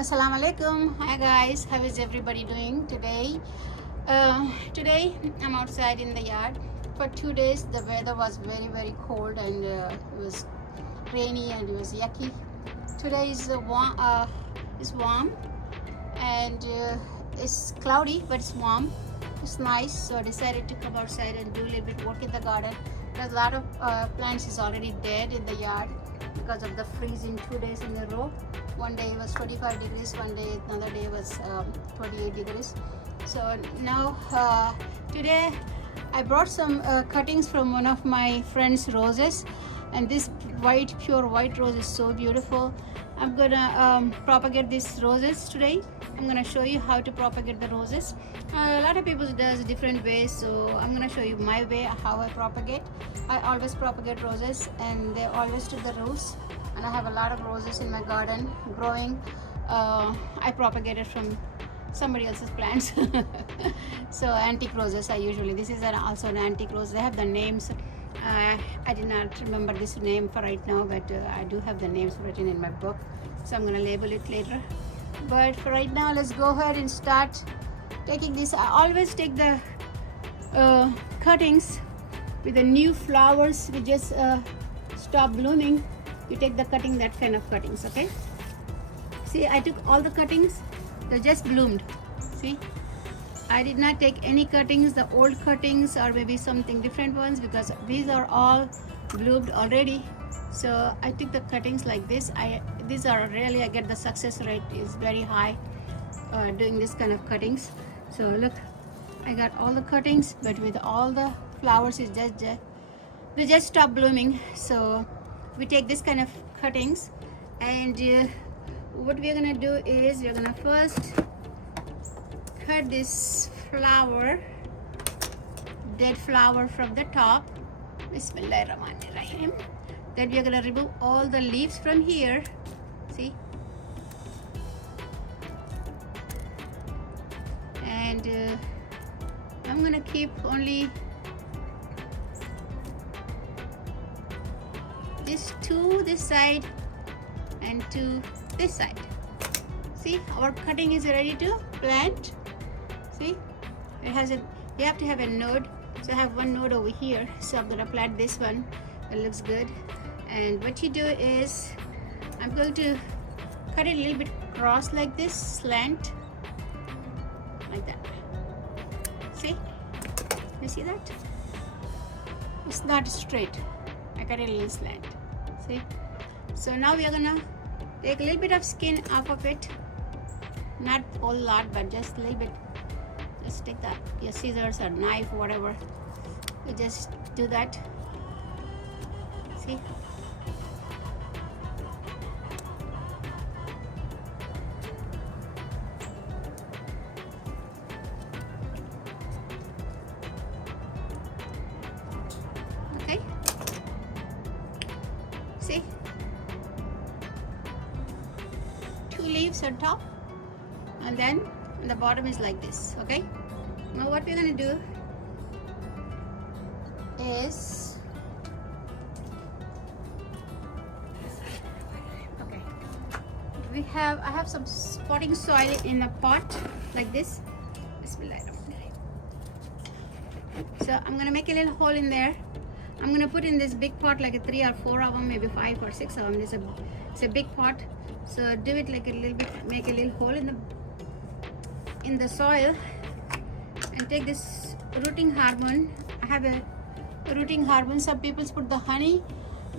Assalamu alaikum. Hi guys, how is everybody doing today? Today I'm outside in the yard. For 2 days the weather was very cold and it was rainy and it was yucky. Today is warm and it's cloudy but it's warm. It's nice, so I decided to come outside and do a little bit work in the garden. There's a lot of plants is already dead in the yard because of the freezing 2 days in a row. One day it was 25 degrees, one day another day was 28 degrees. So now today I brought some cuttings from one of my friend's roses, and this pure white rose is so beautiful. I'm gonna propagate these roses today. I'm gonna show you how to propagate the roses. A lot of people does different ways, so I'm gonna show you my way how I propagate. I always propagate roses and they always to the roots, and I have a lot of roses in my garden growing. I propagated from somebody else's plants. So antique roses I usually, this is also an antique rose. They have the names. I did not remember this name for right now, but I do have the names written in my book, so I'm gonna label it later. But for right now, let's go ahead and start taking this. I always take the cuttings with the new flowers which just stop blooming. You take the cutting, that kind of cuttings, okay? See, I took all the cuttings, they just bloomed. See, I did not take any cuttings, the old cuttings or maybe something different ones, because these are all bloomed already. So I took the cuttings like this. These are really, I get the success rate is very high doing this kind of cuttings. So look, I got all the cuttings, but with all the flowers is they just stop blooming. So we take this kind of cuttings, and what we're gonna do is we're gonna first cut this flower, dead flower from the top. Bismillahirrahmanirrahim. Then we're gonna remove all the leaves from here. See, and I'm gonna keep only this to this side and to this side. See, our cutting is ready to plant. See, it has a, you have to have a node. So I have one node over here, so I'm gonna plant this one. It looks good. And what you do is I'm going to cut it a little bit cross like this, slant like that. See, you see that? It's not straight. I cut it a little slant. See, so now we are gonna take a little bit of skin off of it, not a whole lot, but just a little bit. Just take that, your scissors or knife, whatever, you just do that. See, okay, see, 2 leaves on top, and then the bottom is like this. Okay, now what we're going to do is, okay, I have some potting soil in a pot like this. So I'm going to make a little hole in there. I'm going to put in this big pot like a 3 or 4 of them, maybe 5 or 6 of them. It's a big pot, so do it like a little bit, make a little hole in the soil, and take this rooting hormone. I have a rooting hormone. Some people put the honey,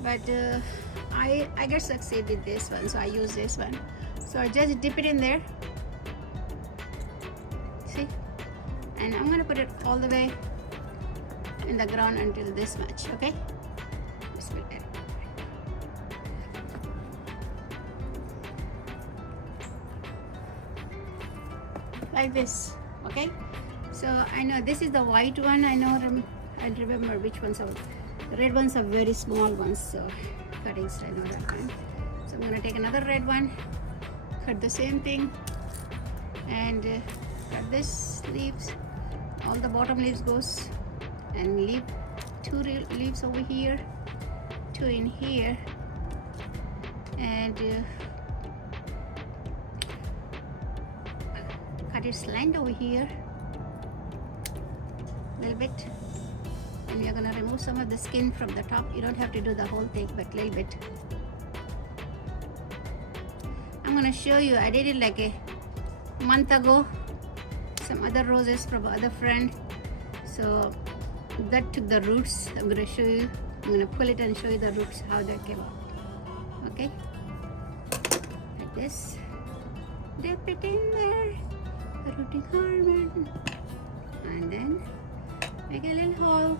but I get succeed with this one, so I use this one. So I just dip it in there. See, and I'm gonna put it all the way in the ground until this much. Okay, like this. Okay, so I know this is the white one. I remember which ones are the red ones are very small ones, so cuttings I know that one. So I'm gonna take another red one, cut the same thing, and cut this leaves, all the bottom leaves goes, and leave 2 leaves over here, 2 in here, and cut it slant over here a little bit, and we are gonna remove some of the skin from the top. You don't have to do the whole thing, but a little bit. I'm gonna show you, I did it like a month ago, some other roses from other friend, so that took the roots. I'm gonna show you, I'm gonna pull it and show you the roots, how they came out. Okay, like this, dip it in there, the rooting hormone, and then make a little hole.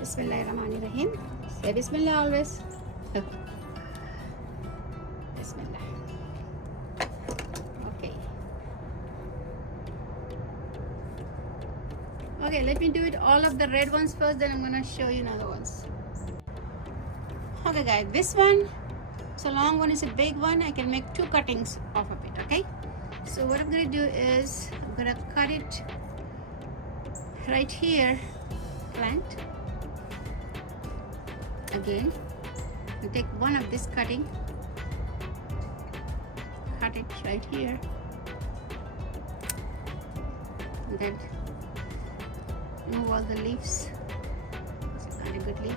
Bismillahirrahmanirrahim. Say Bismillah always. Bismillah. Okay. Okay, let me do it all of the red ones first, then I'm gonna show you another ones. Okay guys, this one, so long one is a big one. I can make 2 cuttings off of it, okay? So what I'm gonna do is, I'm gonna cut it right here, plant. Again, you take one of this cutting, cut it right here, and then remove all the leaves. It's a kind of good leaf.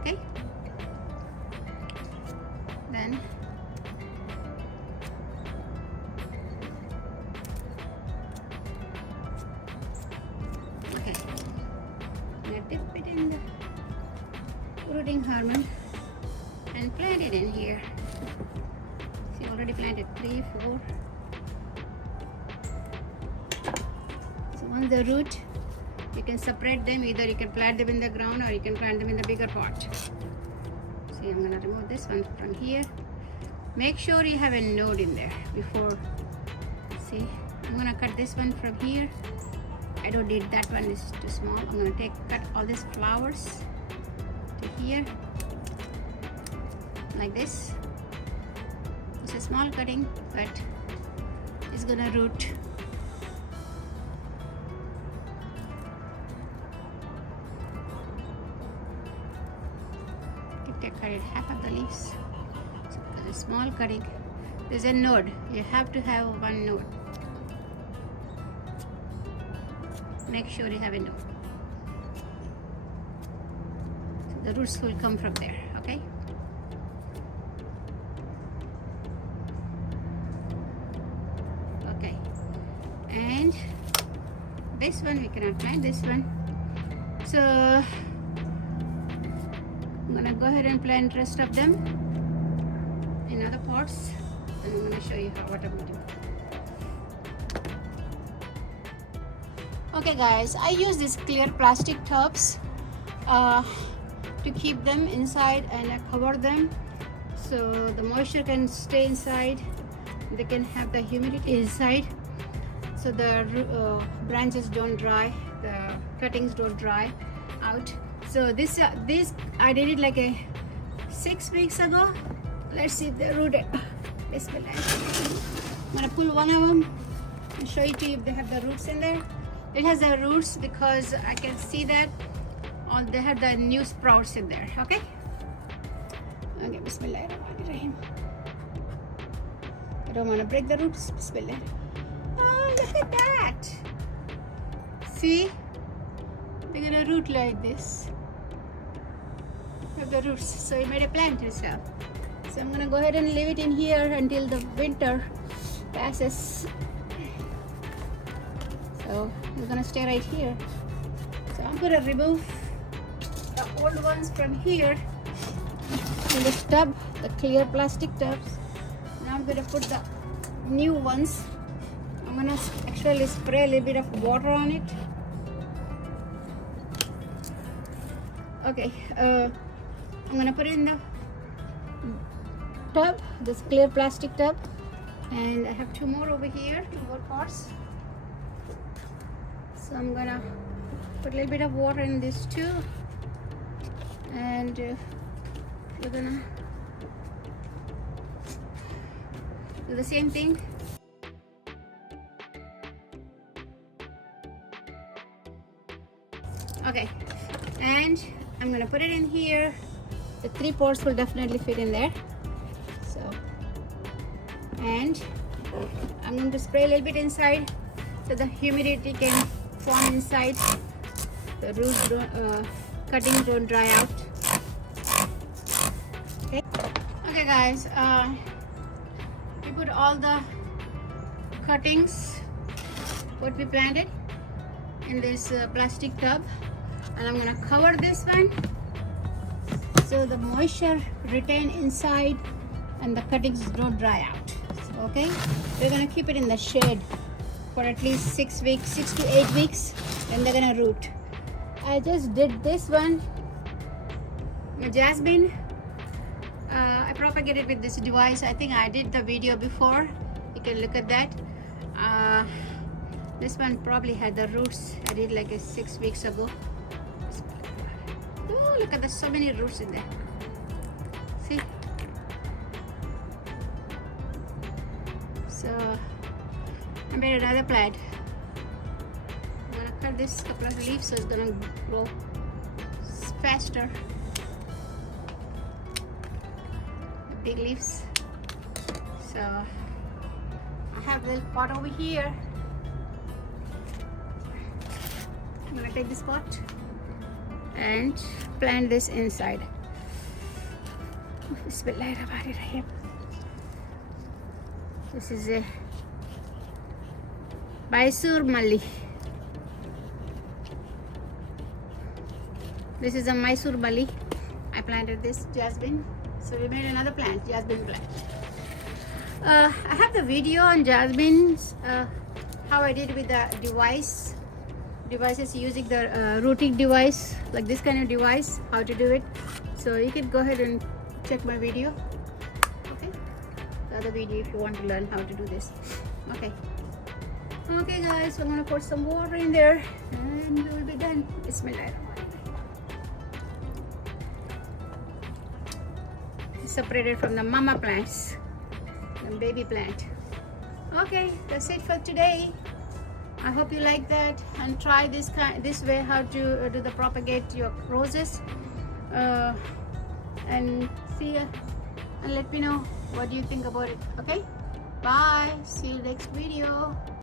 Okay, then dip it in the rooting hormone and plant it in here. See, already planted 3, 4. So once the root, you can separate them. Either you can plant them in the ground or you can plant them in the bigger pot. See, I'm gonna remove this one from here. Make sure you have a node in there before. See, I'm gonna cut this one from here. I don't need that one, it's too small. I'm going to cut all these flowers to here, like this. It's a small cutting, but it's going to root. You can cut it half of the leaves. So because a small cutting, there's a node. You have to have one node. Make sure you have a node. So the roots will come from there, okay? Okay. And this one, we cannot plant this one. So I'm gonna go ahead and plant the rest of them in other pots. And I'm gonna show you what I'm gonna do. Okay guys, I use these clear plastic tubs to keep them inside, and I cover them so the moisture can stay inside. They can have the humidity inside, so the branches don't dry, the cuttings don't dry out. So this I did it like 6 weeks ago. Let's see if they're rooted. Bismillah. I'm gonna pull one of them and show you to you if they have the roots in there. It has the roots because I can see that they have the new sprouts in there. Okay. Okay. Bismillahirrahmanirrahim. I don't want to break the roots. Bismillah. Oh, look at that. See, they're gonna root like this. Have the roots. So you made a plant yourself. So I'm gonna go ahead and leave it in here until the winter passes. So we're gonna stay right here. So I'm gonna remove the old ones from here in this tub, the clear plastic tubs. Now I'm gonna put the new ones. I'm gonna actually spray a little bit of water on it. Okay, I'm gonna put it in the tub, this clear plastic tub, and I have 2 more over here, 2 more pots. So I'm gonna put a little bit of water in this too, and we're gonna do the same thing. Okay, and I'm gonna put it in here. The 3 pots will definitely fit in there. So And I'm going to spray a little bit inside so the humidity can form inside, the roots don't, cuttings don't dry out. Okay guys, we put all the cuttings what we planted in this plastic tub, and I'm gonna cover this one so the moisture retain inside and the cuttings don't dry out. Okay, we're gonna keep it in the shade for at least 6 weeks, 6 to 8 weeks, and they're gonna root. I just did this one, jasmine. I propagated with this device. I think I did the video before. You can look at that. This one probably had the roots. I did like 6 weeks ago. Oh, look at, there's so many roots in there. See? So I made another plant. I'm gonna cut this couple of leaves so it's gonna grow faster. Big leaves. So I have a little pot over here. I'm gonna take this pot and plant this inside. Bismillahirrahmanirrahim. This is a Mysore Malli. This is a Mysore Malli. I planted this jasmine. So we made another plant, jasmine plant. I have the video on jasmines, how I did with the devices using the rooting device, like this kind of device, how to do it. So you can go ahead and check my video. Okay, the other video if you want to learn how to do this. Okay. Okay guys, so I'm gonna pour some water in there and we will be done. Bismillah. Separated from the mama plants, the baby plant. Okay, that's it for today. I hope you like that and try this way how to do the propagate your roses, and see ya, and let me know what do you think about it. Okay, bye, see you next video.